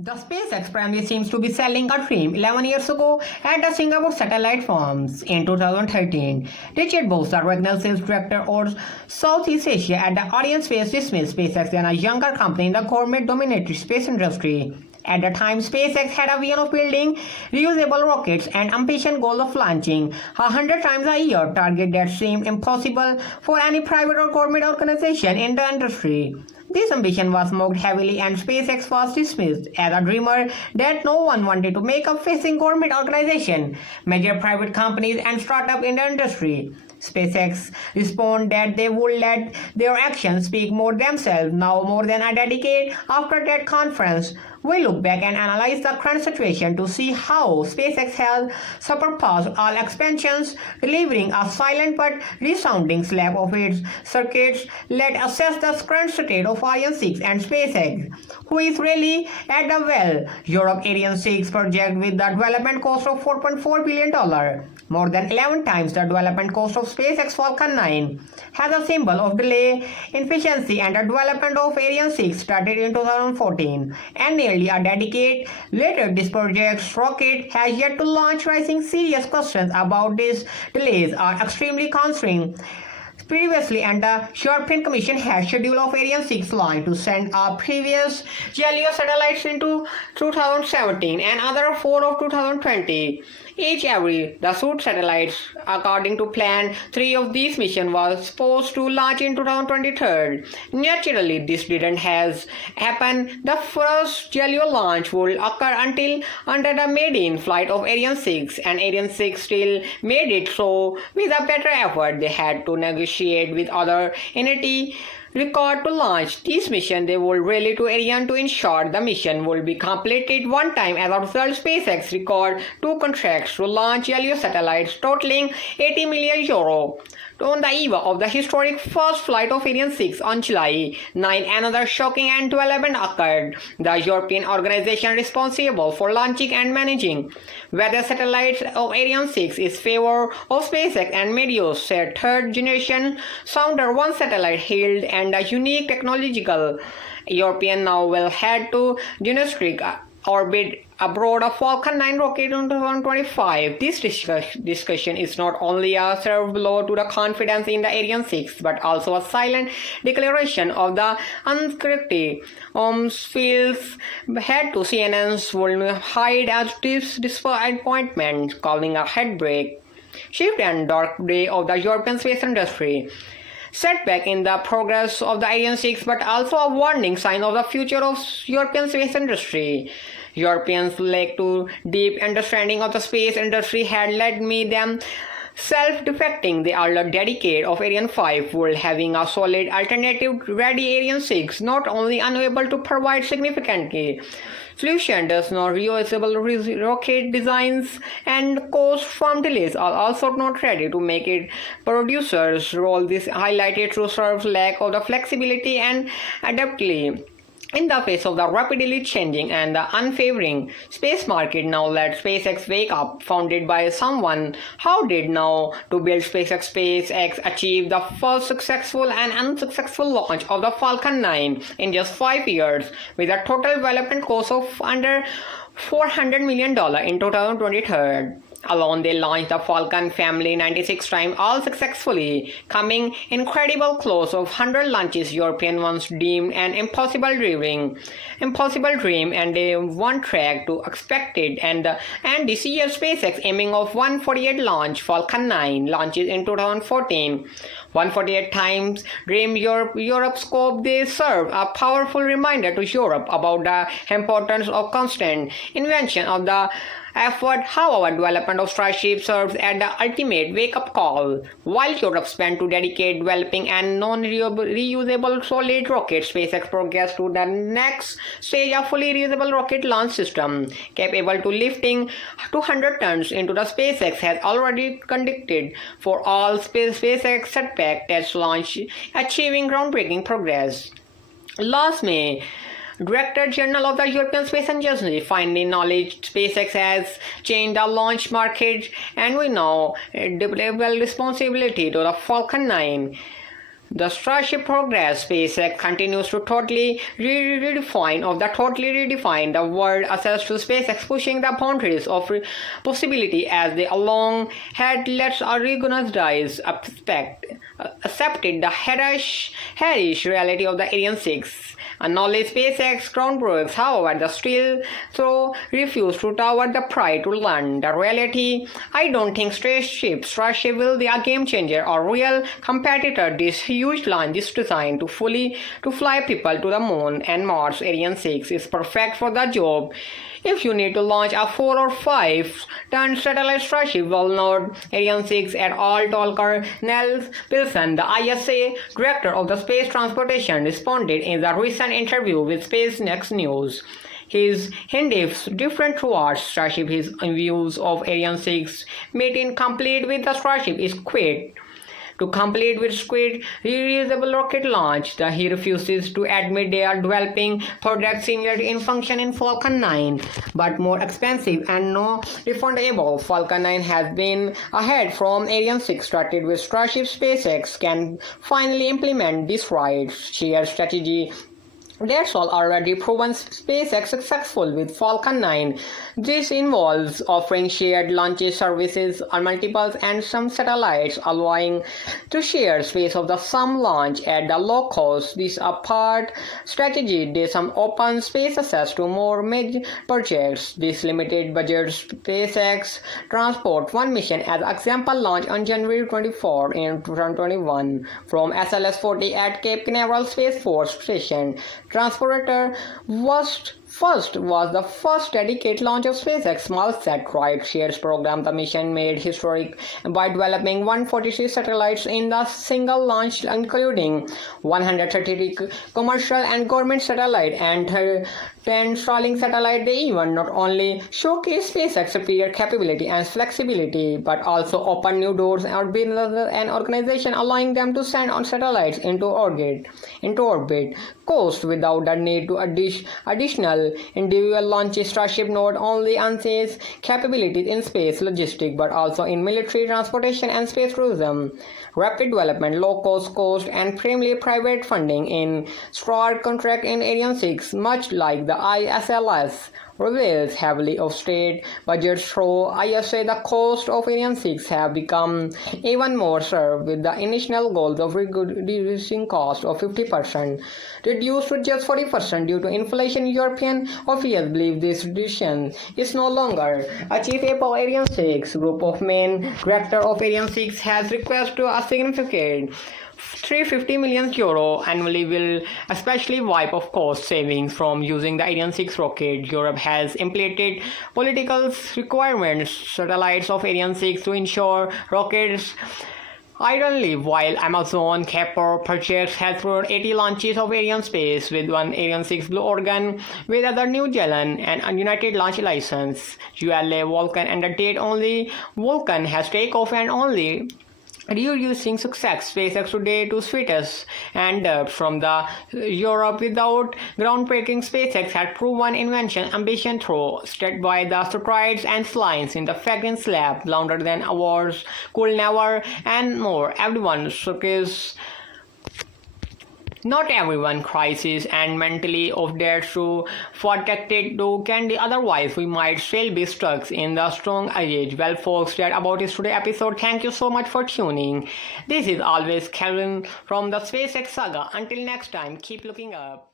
The SpaceX primary seems to be selling a dream. 11 years ago, at the Singapore satellite farms in 2013, Richard Bose, the regional sales director of Southeast Asia at the Arianespace, dismissed SpaceX and a younger company in the government-dominated space industry. At the time, SpaceX had a vision of building reusable rockets and ambitious goal of launching 100 times a year, target that seemed impossible for any private or government organization in the industry. This ambition was mocked heavily and SpaceX was dismissed as a dreamer that no one wanted to make up facing government organizations, major private companies and startups in the industry. SpaceX responded that they would let their actions speak more themselves. Now, more than a decade after that conference, we look back and analyze the current situation to see how SpaceX has surpassed all expansions, delivering a silent but resounding slap of its circuits. Let's assess the current state of Ariane 6 and SpaceX, who is really at the well. Europe Ariane 6 project with the development cost of $4.4 billion, more than 11 times the development cost of SpaceX Falcon 9, has a symbol of delay, inefficiency, and the development of Ariane 6 started in 2014, and nearly a decade later this project's rocket has yet to launch, raising serious questions about these delays are extremely concerning. Previously, and the European Commission had scheduled of Ariane 6 launch to send a previous Galileo satellites into 2017 and other 4 of 2020. The suit satellites, according to plan, 3 of these missions were supposed to launch in 2023. Naturally, this didn't happen. The first Galileo launch would occur until under the maiden flight of Ariane 6, and Ariane 6 still made it so with a better effort. They had to negotiate with other entities record to launch this mission. They would rally to Ariane to ensure the mission would be completed one time. As a result, SpaceX record 2 contracts to launch Galileo satellites totaling €80 million. On the eve of the historic first flight of Ariane 6 on July 9, another shocking and development occurred. The European organization responsible for launching and managing weather satellites of Ariane 6 is favor of SpaceX and Medios, said third-generation Sounder 1 satellite hailed and a unique technological. European now will head to geostationary orbit aboard a Falcon 9 rocket in 2025. This discussion is not only a severe blow to the confidence in the Ariane 6, but also a silent declaration of the uncertainty. Fields head to CNN's will hide as disappointment, calling a heartbreak, shift and dark day of the European space industry. Setback in the progress of the Ariane 6, but also a warning sign of the future of European space industry. Europeans lack to deep understanding of the space industry had led them self-defecting the earlier decade of Ariane 5, while having a solid alternative ready. Ariane 6 not only unable to provide significantly solution does not reusable rocket designs and cost from delays are also not ready to make it producers role. This highlighted to serve lack of the flexibility and adaptability in the face of the rapidly changing and the unfavoring space market. Now let SpaceX wake up. Founded by someone, how did now to build SpaceX achieve the first successful and unsuccessful launch of the Falcon 9 in just 5 years, with a total development cost of under $400 million in 2023. Alone, they launched the Falcon family 96 times, all successfully, coming incredible close of 100 launches. European ones deemed an impossible dream, and they one track to expected. And this year, SpaceX aiming of 148 launch Falcon 9 launches in 2014. 148 times dream Europe scope. They serve a powerful reminder to Europe about the importance of constant invention of the effort. However, development of Starship serves as the ultimate wake-up call. While Europe spent 2 decades developing a non-reusable solid rocket, SpaceX progressed to the next stage of fully reusable rocket launch system, capable to lifting 200 tons into the SpaceX has already conducted for all SpaceX setback test launch, achieving groundbreaking progress. Last May, Director General of the European Space Agency finally acknowledged SpaceX has changed the launch market, and we now double responsibility to the Falcon 9. The Starship progress, SpaceX continues to totally redefine the world access to SpaceX, pushing the boundaries of possibility as they along had let's recognize accepted the hellish reality of the Ariane 6. Acknowledge SpaceX groundbreaks, however, the still so refuse to tower the pride to learn the reality. I don't think Starship will be a game changer or real competitor. This huge launch is designed to fly people to the moon and Mars. Ariane 6 is perfect for the job. If you need to launch a 4 or 5 ton satellite, Starship will not. Ariane 6 et al. Talker Nels Pilson, the ISA director of the space transportation, responded in the recent interview with SpaceX News. His hints different towards Starship. His views of Ariane 6 made incomplete with the Starship is quit. To complete with reusable rocket launch, he refuses to admit they are developing products similar in function in Falcon 9, but more expensive and no refundable. Falcon 9 has been ahead from Ariane 6 started with Starship. SpaceX can finally implement this right shared strategy. That's all already proven SpaceX successful with Falcon 9. This involves offering shared launch services on multiples and some satellites, allowing to share space of the some launch at the low cost. This apart strategy they some open space access to more major projects. This limited budget SpaceX transport one mission as example launch on January 24 in 2021 from SLS-40 at Cape Canaveral Space Force Station. Transporter was the first dedicated launch of SpaceX small satellite shares program. The mission made historic by developing 143 satellites in the single launch, including 133 commercial and government satellites and 10 Starlink satellites. They even not only showcase SpaceX superior capability and flexibility, but also open new doors and businesses and organizations, allowing them to send on satellites into orbit coast without the need to additional individual launches. Starship not only enhances capabilities in space logistics but also in military transportation and space tourism. Rapid development, low cost, and primarily private funding in stark contract in Ariane 6, much like the ISLS relies heavily of state budgets through ISA. The cost of Ariane 6 have become even more served with the initial goals of reducing cost of 50%, reduced to just 40% due to inflation. European officials believe this reduction is no longer achievable. Ariane 6 group of main director of Ariane 6 has requested a significant €350 million annually will especially wipe off cost savings from using the Ariane 6 rocket. Europe has implemented political requirements satellites of Ariane 6 to ensure rockets Ironically, while Amazon Kuiper project has through 80 launches of Arianespace with one Ariane 6 Blue Origin with other New Zealand and a United launch license. ULA Vulcan and the date only Vulcan has takeoff and only reusing success. SpaceX today to sweetest and from the Europe without groundbreaking. SpaceX had proven invention ambition through state by the strides and slides in the fragrance lab louder than awards could never and more. Everyone showcase. Not everyone crisis and mentally of their so protected to candy, otherwise we might still be stuck in the strong age. Well folks, that about this today episode. Thank you so much for tuning. This is always Kevin from the SpaceX saga. Until next time, keep looking up.